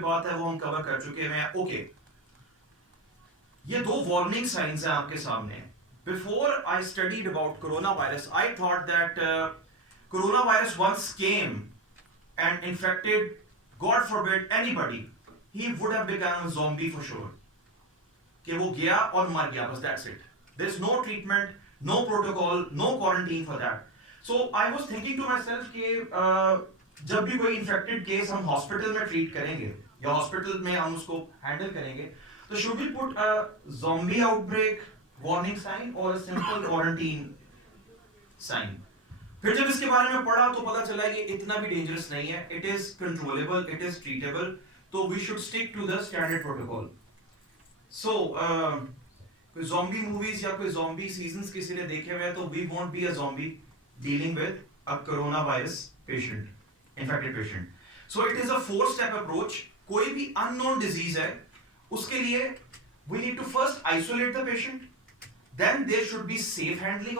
बात है वो हम कवर कर चुके हैं. ओके, ये दो वार्निंग साइंस हैं आपके सामने. Before I studied about coronavirus, I thought that coronavirus once came and infected, God forbid, anybody, he would have become a zombie for sure. कि वो गया और मर गया, बस that's it. There's no treatment, no protocol, no quarantine for that. So I was thinking to myself कि जब भी कोई infected case हम hospital में treat करेंगे या hospital में हम उसको handle करेंगे, तो should we put a zombie outbreak warning sign or a simple quarantine sign? फिर जब इसके बारे में पढ़ा तो पता चला कि इतना भी डेंजरस नहीं है. It is controllable, it is treatable. तो we should stick to the standard protocol. So कोई zombie movies या कोई zombie seasons किसी ने देखे हुए हैं तो we won't be a zombie dealing with a coronavirus patient, infected patient. So it is a 4-step approach. कोई भी unknown disease है, उसके लिए we need to first isolate the patient. Then there should be safe handling